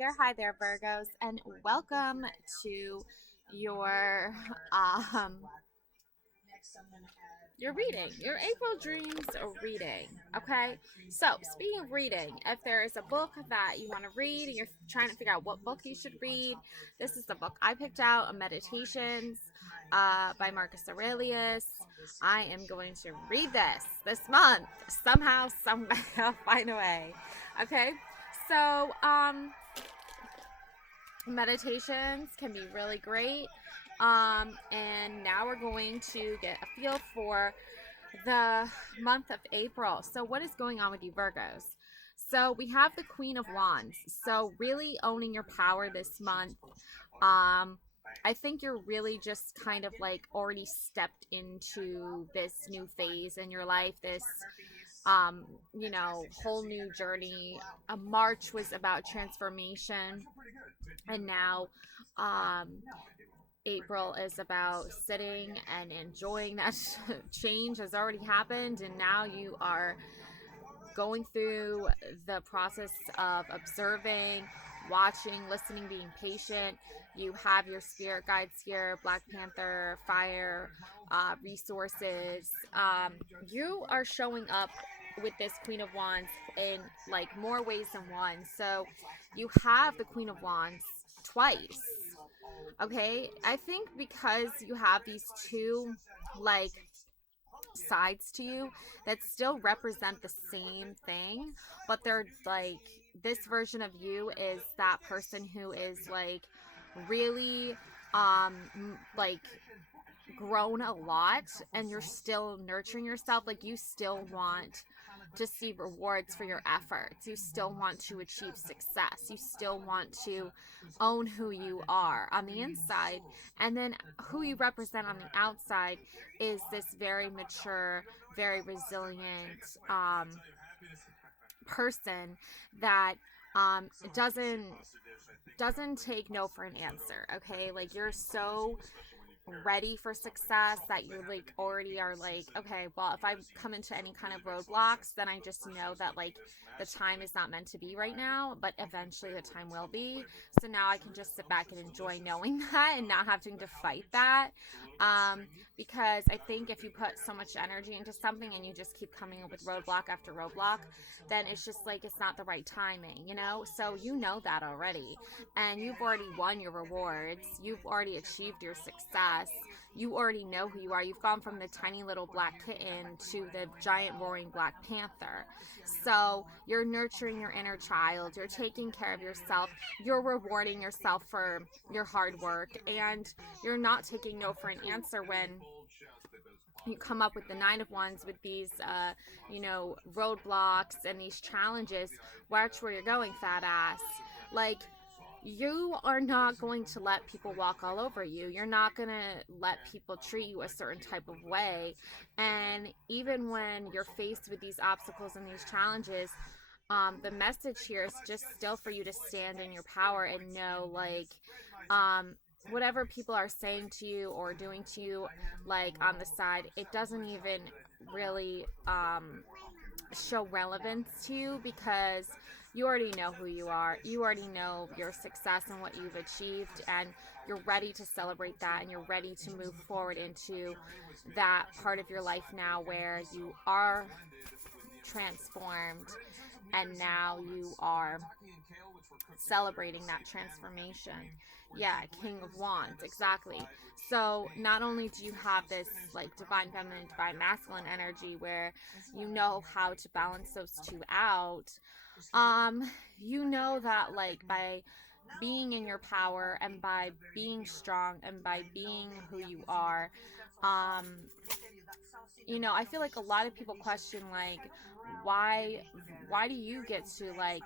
Hi there, Virgos, and welcome to your um your reading, your April Dreams reading. Okay, so speaking of reading, if there is a book that you want to read and you're trying to figure out what book you should read, this is the book I picked out: a Meditations by Marcus Aurelius. I am going to read this month somehow, somewhere. I'll find a way. Okay, so meditations can be really great. And now we're going to get a feel for the month of April. So, what is going on with you, Virgos? So, we have the Queen of Wands. So, really owning your power this month. Um, I think you're really just kind of like already stepped into this new phase in your life, this whole new journey. March was about transformation, and now um April is about sitting and enjoying that change has already happened, and now you are going through the process of observing, watching, listening, being patient. You have your spirit guides here: Black Panther, fire, resources. You are showing up with this Queen of Wands in like more ways than one. So you have the Queen of Wands twice. Okay, I think because you have these two like sides to you that still represent the same thing, but they're like, this version of you is that person who is like really like grown a lot, and you're still nurturing yourself. Like, you still want to see rewards for your efforts, you still want to achieve success, you still want to own who you are on the inside, and then who you represent on the outside is this very mature, very resilient person that doesn't take no for an answer. Okay, like, you're so ready for success that you like already are like, okay, well, if I come into any kind of roadblocks, then I just know that like the time is not meant to be right now, but eventually the time will be. So now I can just sit back and enjoy knowing that and not having to fight that. Because I think if you put so much energy into something and you just keep coming up with roadblock after roadblock, then it's just like it's not the right timing, you know? So you know that already, and you've already won your rewards, you've already achieved your success, you already know who you are. You've gone from the tiny little black kitten to the giant roaring Black Panther. So you're nurturing your inner child, you're taking care of yourself, you're rewarding yourself for your hard work, and you're not taking no for an answer when you come up with the Nine of Wands with these roadblocks and these challenges. Watch where you're going, fat ass. Like, you are not going to let people walk all over you. You're not going to let people treat you a certain type of way. And even when you're faced with these obstacles and these challenges, the message here is just still for you to stand in your power and know, like, whatever people are saying to you or doing to you, like on the side, it doesn't even really show relevance to you, because you already know who you are. You already know your success and what you've achieved, and you're ready to celebrate that, and you're ready to move forward into that part of your life now where you are transformed, and now you are celebrating that transformation. Yeah, King of Wands, exactly. So not only do you have this like divine feminine, divine masculine energy where you know how to balance those two out, you know that like by being in your power and by being strong and by being who you are, um, I feel like a lot of people question like, why do you get to like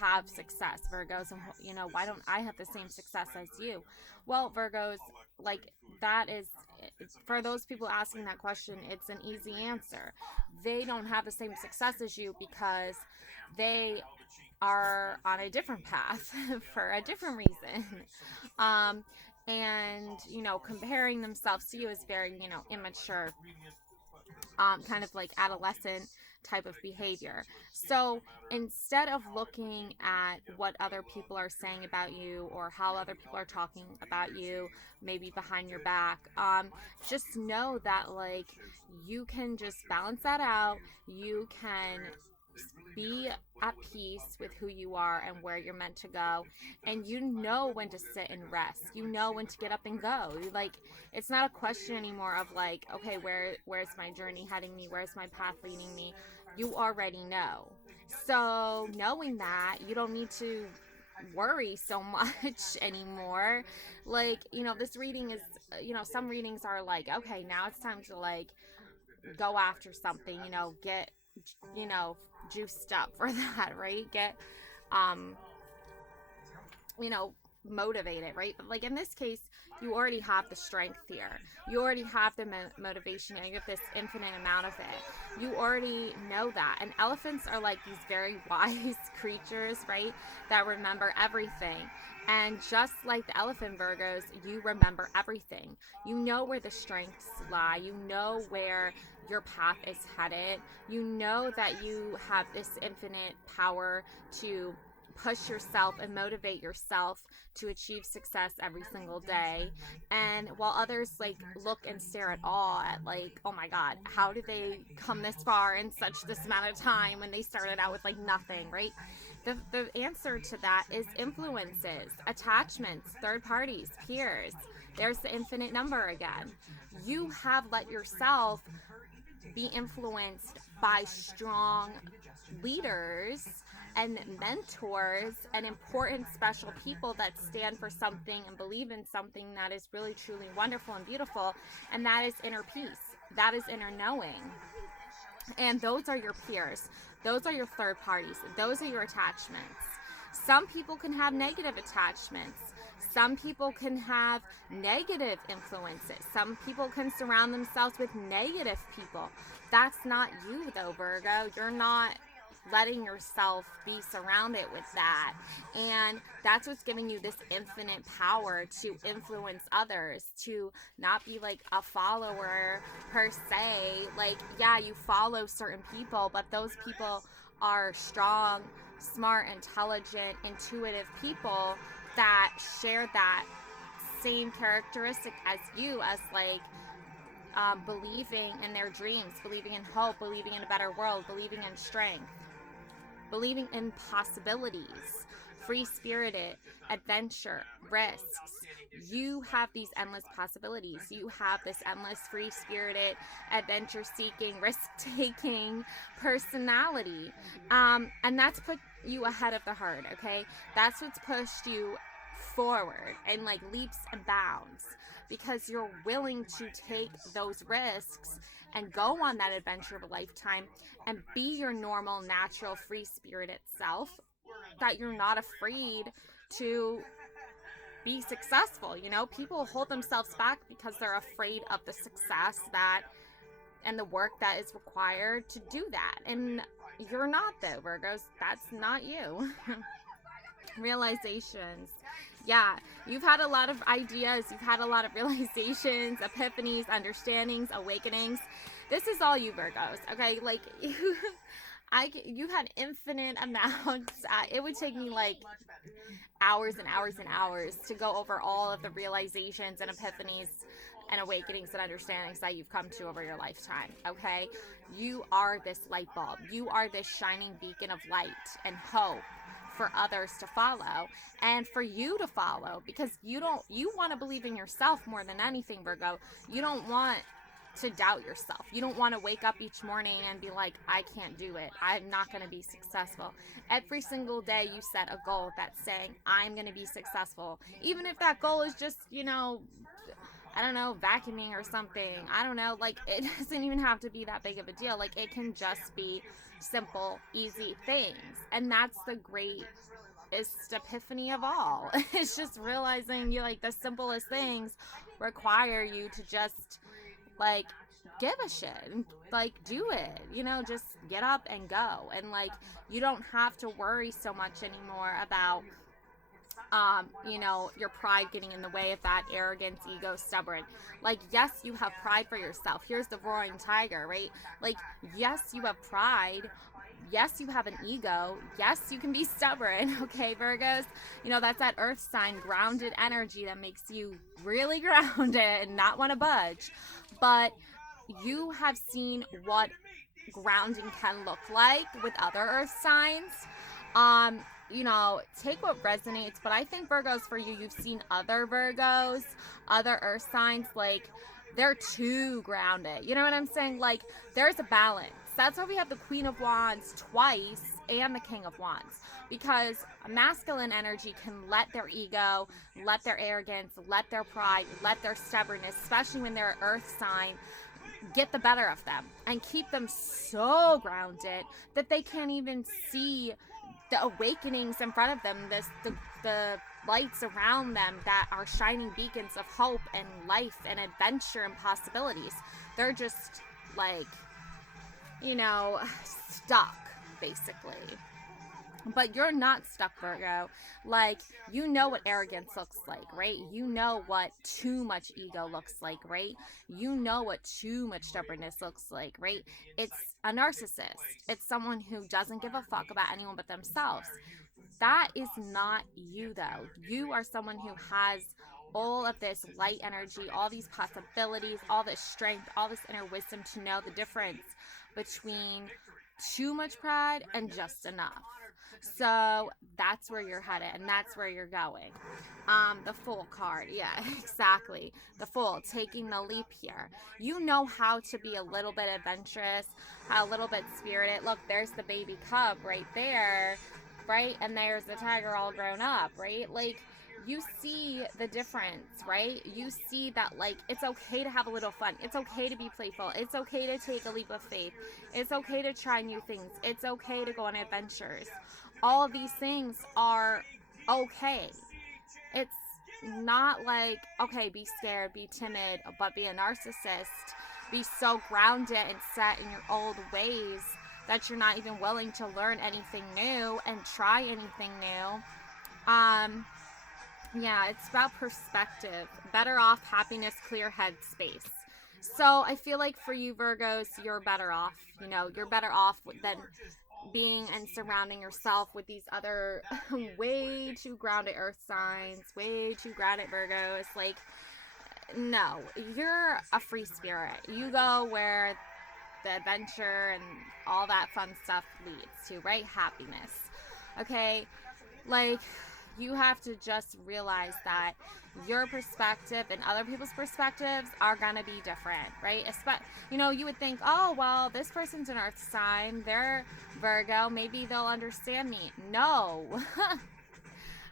have success, Virgos, and why don't I have the same success as you? Well, Virgos, like, that is, for those people asking that question, it's an easy answer. They don't have the same success as you because they are on a different path for a different reason. um and comparing themselves to you is very immature, kind of like adolescent type of behavior. So instead of looking at what other people are saying about you or how other people are talking about you, maybe behind your back, just know that like you can just balance that out. You can be at peace with who you are and where you're meant to go, and you know when to sit and rest, you know when to get up and go. Like, it's not a question anymore of like, okay, where's my journey heading me, where's my path leading me. You already know. So knowing that, you don't need to worry so much anymore. Like, this reading is, some readings are like, okay, now it's time to like go after something, get, you know, juiced up for that, right? Get, um, you know, motivated, right? But like in this case, you already have the strength here. You already have the motivation. You have this infinite amount of it. You already know that. And elephants are like these very wise creatures, right? That remember everything. And just like the elephant Virgos, you remember everything. You know where the strengths lie. You know where your path is headed. You know that you have this infinite power to push yourself and motivate yourself to achieve success every single day. And while others like look and stare at awe at like, oh my god, how did they come this far in such this amount of time when they started out with like nothing, right? The answer to that is influences, attachments, third parties, peers. There's the infinite number again. You have let yourself be influenced by strong leaders and mentors and important special people that stand for something and believe in something that is really truly wonderful and beautiful, and that is inner peace, that is inner knowing. And those are your peers, those are your third parties, those are your attachments. Some people can have negative attachments. Some people can have negative influences. Some people can surround themselves with negative people. That's not you though, Virgo. You're not letting yourself be surrounded with that. And that's what's giving you this infinite power to influence others, to not be like a follower per se. Like, yeah, you follow certain people, but those people are strong, smart, intelligent, intuitive people that share that same characteristic as you, as like believing in their dreams, believing in hope, believing in a better world, believing in strength, believing in possibilities, free-spirited, adventure, risks. You have these endless possibilities. You have this endless free-spirited, adventure-seeking, risk-taking personality. And that's put you ahead of the herd, okay? That's what's pushed you forward in like leaps and bounds, because you're willing to take those risks and go on that adventure of a lifetime and be your normal, natural, free-spirited self, that you're not afraid to be successful. People hold themselves back because they're afraid of the success that and the work that is required to do that. And you're not, though, Virgos. That's not you. Realizations. Yeah, you've had a lot of ideas, you've had a lot of realizations, epiphanies, understandings, awakenings. This is all you, Virgos, okay? Like, you had infinite amounts. It would take me like hours and hours and hours to go over all of the realizations and epiphanies and awakenings and understandings that you've come to over your lifetime, okay? You are this light bulb. You are this shining beacon of light and hope for others to follow, and for you to follow, because you want to believe in yourself more than anything, Virgo. You don't want to doubt yourself. You don't want to wake up each morning and be like, I can't do it, I'm not going to be successful. Every single day you set a goal that's saying, I'm going to be successful, even if that goal is just, I don't know, vacuuming or something. I don't know, like, it doesn't even have to be that big of a deal. Like, it can just be simple, easy things. And that's the greatest epiphany of all. It's just realizing the simplest things require you to just, like, give a shit and, like, do it. Just get up and go. And, like, you don't have to worry so much anymore about you know, your pride getting in the way of that, arrogance, ego, stubborn. Like, yes, you have pride for yourself. Here's the roaring tiger, right? Like, yes, you have pride. Yes, you have an ego. Yes, you can be stubborn. Okay, Virgos? You know, that's that earth sign, grounded energy that makes you really grounded and not want to budge. But you have seen what grounding can look like with other earth signs. um you know, take what resonates, but I think Virgos, for you, you've seen other Virgos, other earth signs, like they're too grounded, you know what I'm saying? Like, there's a balance. That's why we have the Queen of Wands twice and the King of Wands, because masculine energy can let their ego, let their arrogance, let their pride, let their stubbornness, especially when they're an earth sign, get the better of them and keep them so grounded that they can't even see the awakenings in front of them, the lights around them that are shining beacons of hope and life and adventure and possibilities. They're just like, you know, stuck, basically. But you're not stuck, Virgo. Like, you know what arrogance looks like, right? You know what too much ego looks like, right? You know what too much stubbornness looks like, right? It's a narcissist. It's someone who doesn't give a fuck about anyone but themselves. That is not you, though. You are someone who has all of this light energy, all these possibilities, all this strength, all this inner wisdom to know the difference between too much pride and just enough. So that's where you're headed, and that's where you're going. The Fool card, yeah, exactly. The Fool, taking the leap here. You know how to be a little bit adventurous, a little bit spirited. Look, there's the baby cub right there, right? And there's the tiger all grown up, right? Like, you see the difference, right? You see that, like, it's okay to have a little fun. It's okay to be playful. It's okay to take a leap of faith. It's okay to try new things. It's okay to go on adventures. All of these things are okay. It's not like, okay, be scared, be timid, but be a narcissist. Be so grounded and set in your old ways that you're not even willing to learn anything new and try anything new. Yeah, it's about perspective. Better off, happiness, clear head space. So I feel like for you, Virgos, you're better off. You know, you're better off than being and surrounding yourself with these other way too grounded earth signs, way too grounded Virgos. Like, no, you're a free spirit. You go where the adventure and all that fun stuff leads to, right? Happiness. Okay? Like, you have to just realize that your perspective and other people's perspectives are gonna be different, right? You know, you would think, oh, well, this person's an earth sign, they're Virgo, maybe they'll understand me. No.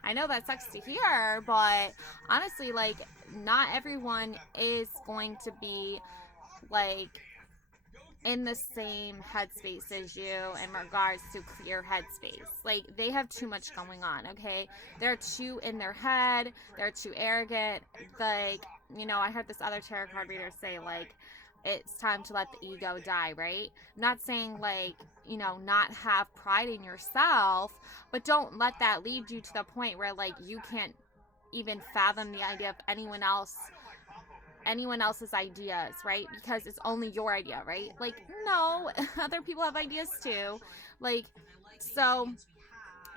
I know that sucks to hear, but honestly, like, not everyone is going to be, like, in the same headspace as you in regards to clear headspace. Like, they have too much going on, okay? They're too in their head, they're too arrogant. Like, you know, I heard this other tarot card reader say, like, it's time to let the ego die, right? I'm not saying, like, you know, not have pride in yourself, but don't let that lead you to the point where, like, you can't even fathom the idea of anyone else's ideas, right? Because it's only your idea, right? Like, no, other people have ideas too. Like, so,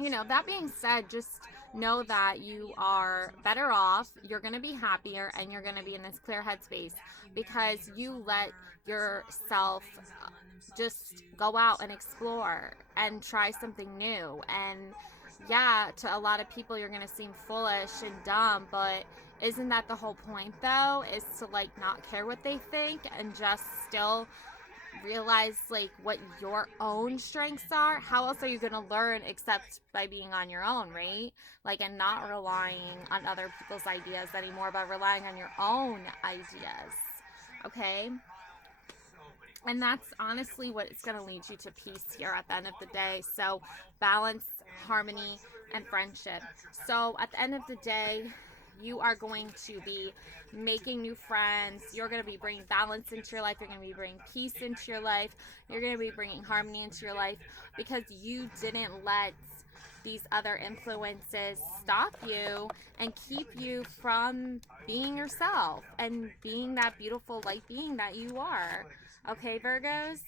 you know, that being said, just know that you are better off, you're going to be happier, and you're going to be in this clear headspace because you let yourself just go out and explore and try something new. And yeah, to a lot of people, you're going to seem foolish and dumb, but isn't that the whole point, though? Is to, like, not care what they think and just still realize, like, what your own strengths are. How else are you going to learn except by being on your own, right? Like, and not relying on other people's ideas anymore, but relying on your own ideas, okay? And that's honestly what it's going to lead you to peace here at the end of the day. So balance, harmony, and friendship. So at the end of the day, you are going to be making new friends. You're going to be bringing balance into your life. You're going to be bringing peace into your life. You're going to be bringing harmony into your life because you didn't let these other influences stop you and keep you from being yourself and being that beautiful light being that you are. Okay, Virgos?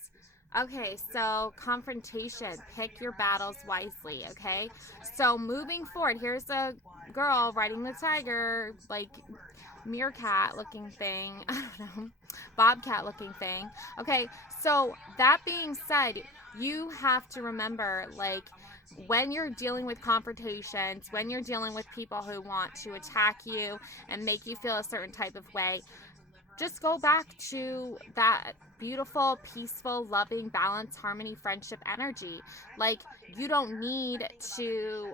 Okay, so confrontation. Pick your battles wisely, okay? So moving forward, here's a girl riding the tiger, like meerkat looking thing. I don't know. Bobcat looking thing. Okay, so that being said, you have to remember, like, when you're dealing with confrontations, when you're dealing with people who want to attack you and make you feel a certain type of way, just go back to that beautiful, peaceful, loving, balance, harmony, friendship energy. Like, you don't need to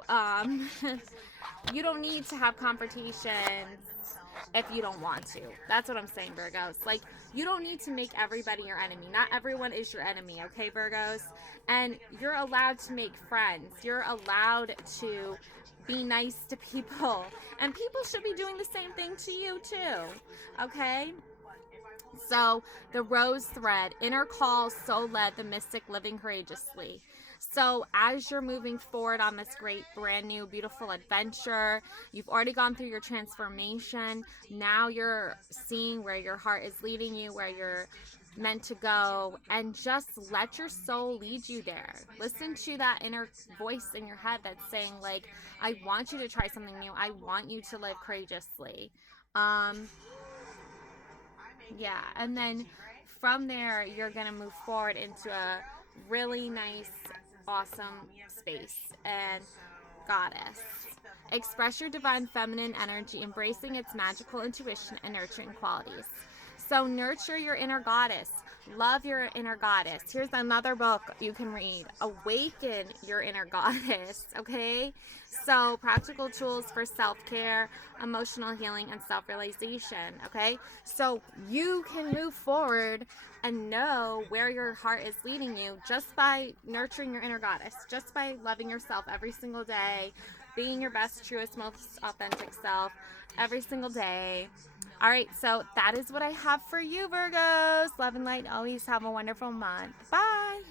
you don't need to have confrontations if you don't want to. That's what I'm saying, Virgos. Like, you don't need to make everybody your enemy. Not everyone is your enemy, okay, Virgos? And you're allowed to make friends. You're allowed to be nice to people. And people should be doing the same thing to you, too, okay? So, the rose thread, inner call, soul led, the mystic living courageously. So, as you're moving forward on this great, brand new, beautiful adventure, you've already gone through your transformation. Now you're seeing where your heart is leading you, where you're meant to go, and just let your soul lead you there. Listen to that inner voice in your head that's saying, like, I want you to try something new. I want you to live courageously. Yeah, and then from there, you're going to move forward into a really nice, awesome space. And goddess. Express your divine feminine energy, embracing its magical intuition and nurturing qualities. So nurture your inner goddess. Love your inner goddess. Here's another book you can read. Awaken your inner goddess, okay? So practical tools for self-care, emotional healing, and self-realization, okay? So you can move forward and know where your heart is leading you just by nurturing your inner goddess, just by loving yourself every single day, being your best, truest, most authentic self every single day. All right, so that is what I have for you, Virgos. Love and light. Always have a wonderful month. Bye.